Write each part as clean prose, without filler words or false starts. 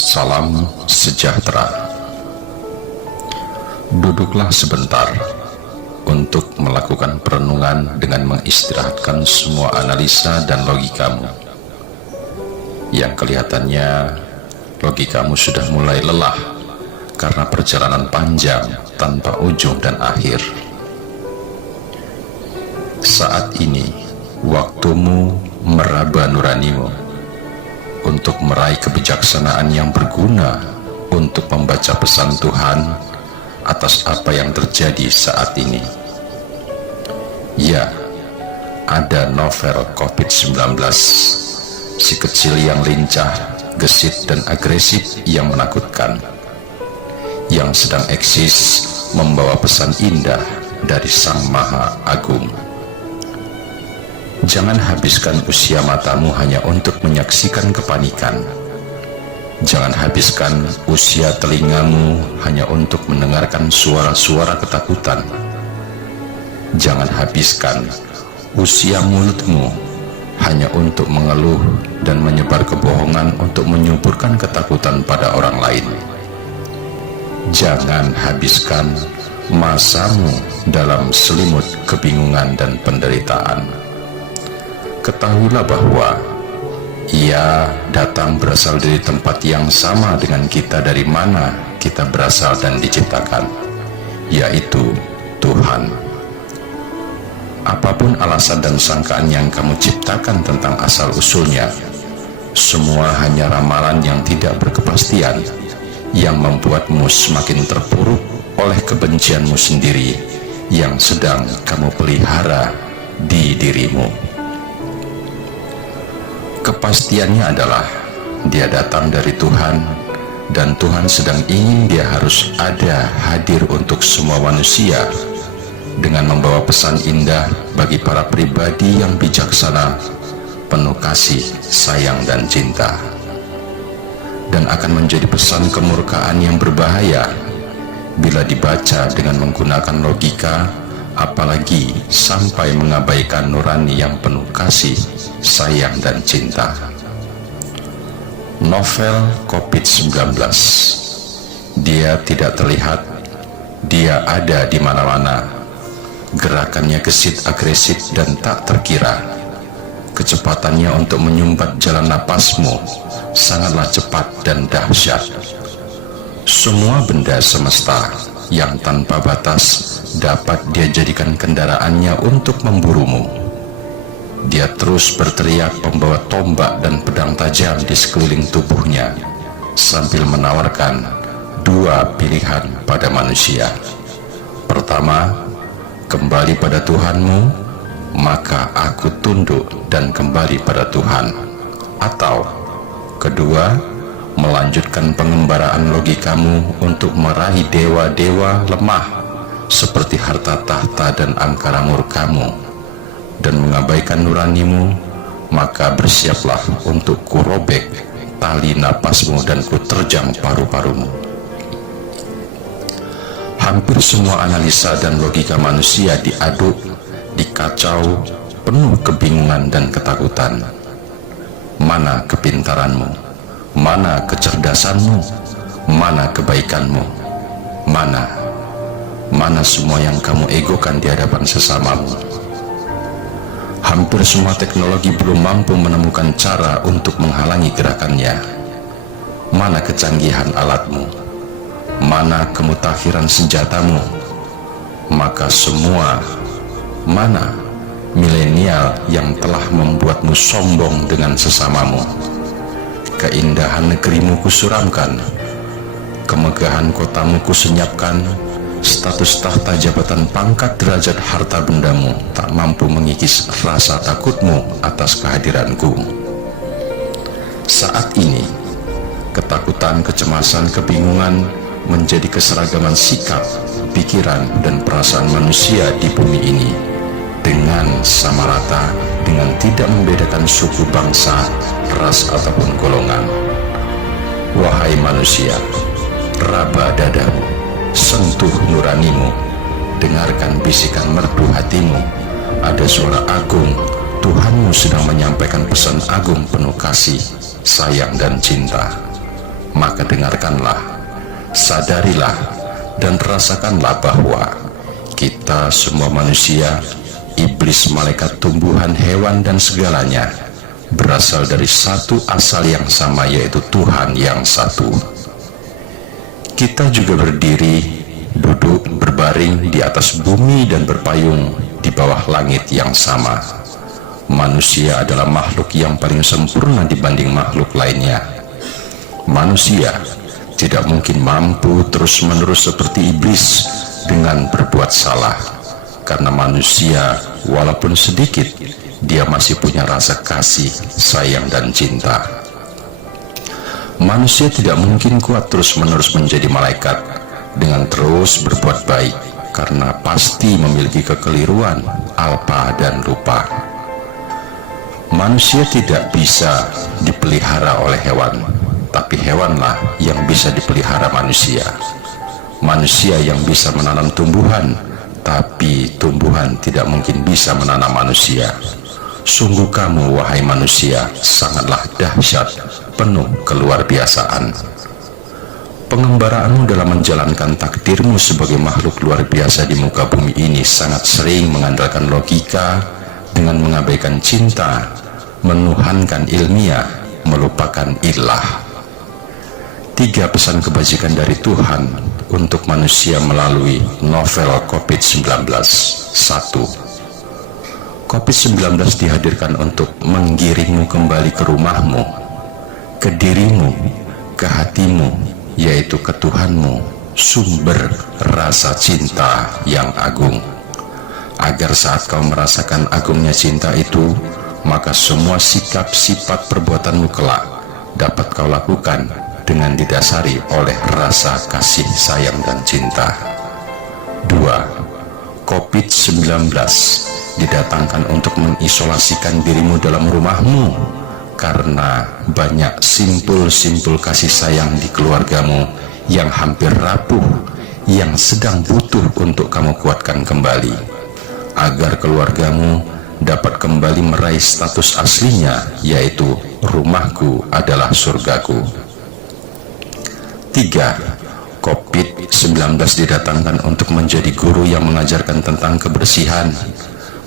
Salam sejahtera. Duduklah sebentar untuk melakukan perenungan dengan mengistirahatkan semua analisa dan logikamu. Yang kelihatannya logikamu sudah mulai lelah karena perjalanan panjang tanpa ujung dan akhir. Saat ini waktumu meraba nuranimu untuk meraih kebijaksanaan yang berguna untuk membaca pesan Tuhan atas apa yang terjadi saat ini. Ya, ada novel COVID-19, si kecil yang lincah, gesit dan agresif yang menakutkan, yang sedang eksis membawa pesan indah dari Sang Maha Agung. Jangan habiskan usia matamu hanya untuk menyaksikan kepanikan. Jangan habiskan usia telingamu hanya untuk mendengarkan suara-suara ketakutan. Jangan habiskan usia mulutmu hanya untuk mengeluh dan menyebar kebohongan untuk menyuburkan ketakutan pada orang lain. Jangan habiskan masamu dalam selimut kebingungan dan penderitaan. Ketahuilah bahwa Ia datang berasal dari tempat yang sama dengan kita, dari mana kita berasal dan diciptakan, yaitu Tuhan. Apapun alasan dan sangkaan yang kamu ciptakan tentang asal-usulnya, semua hanya ramalan yang tidak berkepastian, yang membuatmu semakin terpuruk oleh kebencianmu sendiri yang sedang kamu pelihara di dirimu. Kepastiannya adalah Dia datang dari Tuhan, dan Tuhan sedang ingin Dia harus ada, hadir untuk semua manusia dengan membawa pesan indah bagi para pribadi yang bijaksana, penuh kasih, sayang dan cinta. Dan akan menjadi pesan kemurkaan yang berbahaya bila dibaca dengan menggunakan logika, apalagi sampai mengabaikan nurani yang penuh kasih, sayang dan cinta. Novel COVID-19, dia tidak terlihat, dia ada di mana-mana. Gerakannya gesit, agresif dan tak terkira. Kecepatannya untuk menyumbat jalan napasmu sangatlah cepat dan dahsyat. Semua benda semesta yang tanpa batas dapat dia jadikan kendaraannya untuk memburumu. Dia terus berteriak membawa tombak dan pedang tajam di sekeliling tubuhnya, sambil menawarkan dua pilihan pada manusia. Pertama, kembali pada Tuhanmu, maka aku tunduk dan kembali pada Tuhan. Atau kedua, melanjutkan pengembaraan logikamu untuk meraih dewa-dewa lemah seperti harta tahta dan angkara murkamu, dan mengabaikan nuranimu, maka bersiaplah untuk kurobek tali napasmu dan kuterjang paru-parumu. Hampir semua analisa dan logika manusia diaduk, dikacau, penuh kebingungan dan ketakutan. Mana kepintaranmu? Mana kecerdasanmu? Mana kebaikanmu? Mana semua yang kamu egokan di hadapan sesamamu? Hampir semua teknologi belum mampu menemukan cara untuk menghalangi gerakannya. Mana kecanggihan alatmu? Mana kemutakhiran senjatamu? Maka semua, mana milenial yang telah membuatmu sombong dengan sesamamu? Keindahan negerimu kusuramkan, kemegahan kotamu kusenyapkan, status tahta jabatan pangkat derajat harta bendamu tak mampu mengikis rasa takutmu atas kehadiranku. Saat ini ketakutan, kecemasan, kebingungan menjadi keseragaman sikap, pikiran dan perasaan manusia di bumi ini, dengan sama rata, dengan tidak membedakan suku, bangsa, ras ataupun golongan. Wahai manusia, raba dadamu, sentuh nuranimu, dengarkan bisikan merdu hatimu. Ada suara agung, Tuhanmu sedang menyampaikan pesan agung penuh kasih, sayang dan cinta. maka dengarkanlah, sadarilah, dan rasakanlah bahwa kita semua manusia, iblis, malaikat, tumbuhan, hewan, dan segalanya berasal dari satu asal yang sama, yaitu Tuhan yang satu. Kita juga berdiri, duduk, berbaring di atas bumi dan berpayung di bawah langit yang sama. Manusia adalah makhluk yang paling sempurna dibanding makhluk lainnya. Manusia tidak mungkin mampu terus-menerus seperti iblis dengan berbuat salah, karena manusia walaupun sedikit, dia masih punya rasa kasih, sayang, dan cinta. Manusia tidak mungkin kuat terus-menerus menjadi malaikat dengan terus berbuat baik, karena pasti memiliki kekeliruan, alpa, dan lupa. Manusia tidak bisa dipelihara oleh hewan, tapi hewanlah yang bisa dipelihara manusia. Manusia yang bisa menanam tumbuhan, tapi tumbuhan tidak mungkin bisa menanam manusia. Sungguh kamu, wahai manusia, sangatlah dahsyat, penuh keluar biasaan. Pengembaraanmu dalam menjalankan takdirmu sebagai makhluk luar biasa di muka bumi ini sangat sering mengandalkan logika dengan mengabaikan cinta, menuhankan ilmiah, melupakan ilah. 3 pesan kebajikan dari Tuhan untuk manusia melalui novel COVID-19. 1. COVID-19 dihadirkan untuk menggiringmu kembali ke rumahmu, ke dirimu, ke hatimu, yaitu ke Tuhanmu, sumber rasa cinta yang agung. Agar saat kau merasakan agungnya cinta itu, maka semua sikap, sifat, perbuatanmu kelak dapat kau lakukan dengan didasari oleh rasa kasih, sayang, dan cinta. 2. COVID-19 didatangkan untuk mengisolasikan dirimu dalam rumahmu, karena banyak simpul-simpul kasih sayang di keluargamu yang hampir rapuh, yang sedang butuh untuk kamu kuatkan kembali, agar keluargamu dapat kembali meraih status aslinya, yaitu rumahku adalah surgaku. 3. COVID-19 didatangkan untuk menjadi guru yang mengajarkan tentang kebersihan.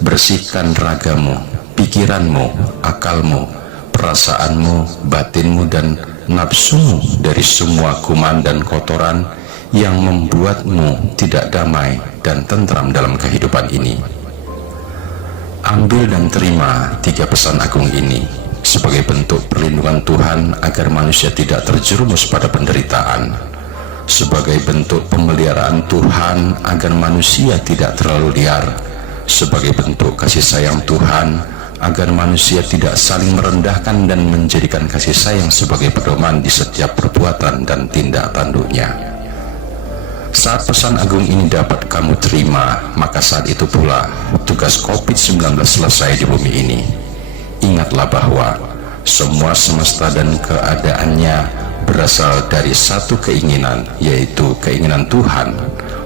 Bersihkan ragamu, pikiranmu, akalmu, perasaanmu, batinmu, dan nafsumu dari semua kuman dan kotoran yang membuatmu tidak damai dan tentram dalam kehidupan ini. Ambil dan terima 3 pesan agung ini sebagai bentuk perlindungan Tuhan agar manusia tidak terjerumus pada penderitaan, sebagai bentuk pemeliharaan Tuhan agar manusia tidak terlalu liar, sebagai bentuk kasih sayang Tuhan agar manusia tidak saling merendahkan dan menjadikan kasih sayang sebagai pedoman di setiap perbuatan dan tindak tanduknya. Saat pesan agung ini dapat kamu terima, maka saat itu pula tugas COVID-19 selesai di bumi ini. Ingatlah bahwa semua semesta dan keadaannya berasal dari satu keinginan, yaitu keinginan Tuhan.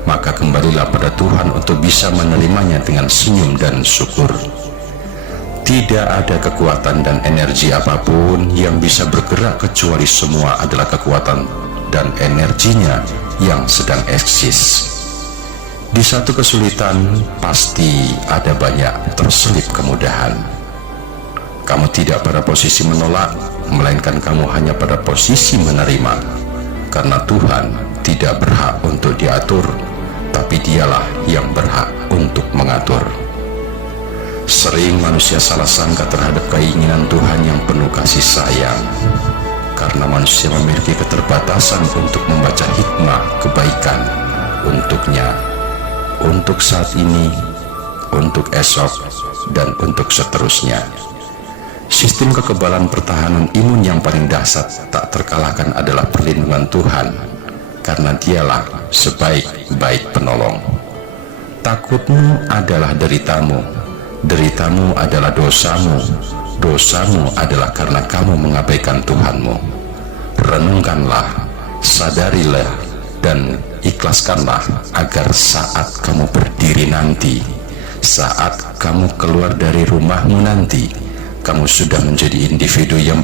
Maka kembalilah pada Tuhan untuk bisa menerimanya dengan senyum dan syukur. Tidak ada kekuatan dan energi apapun yang bisa bergerak kecuali semua adalah kekuatan dan energinya yang sedang eksis. Di satu kesulitan pasti ada banyak terselip kemudahan. Kamu tidak pada posisi menolak, melainkan kamu hanya pada posisi menerima, karena Tuhan tidak berhak untuk diatur, tapi dialah yang berhak untuk mengatur. Sering manusia salah sangka terhadap keinginan Tuhan yang penuh kasih sayang, karena manusia memiliki keterbatasan untuk membaca hikmah kebaikan untuknya, untuk saat ini, untuk esok, dan untuk seterusnya. Sistem kekebalan pertahanan imun yang paling dahsyat tak terkalahkan adalah perlindungan Tuhan, karena dialah sebaik-baik penolong. Takutmu adalah deritamu, deritamu adalah dosamu, dosamu adalah karena kamu mengabaikan Tuhanmu. Renungkanlah, sadarilah, dan ikhlaskanlah agar saat kamu berdiri nanti, saat kamu keluar dari rumahmu nanti, kamu sudah menjadi individu yang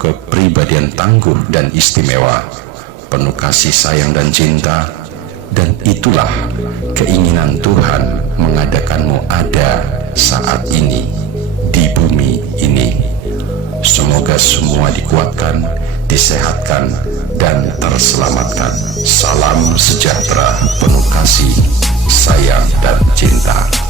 kepribadian tangguh dan istimewa, penuh kasih sayang dan cinta, dan itulah keinginan Tuhan mengadakanmu ada saat ini di bumi ini. Semoga semua dikuatkan, disehatkan, dan terselamatkan. Salam sejahtera, penuh kasih, sayang, dan cinta.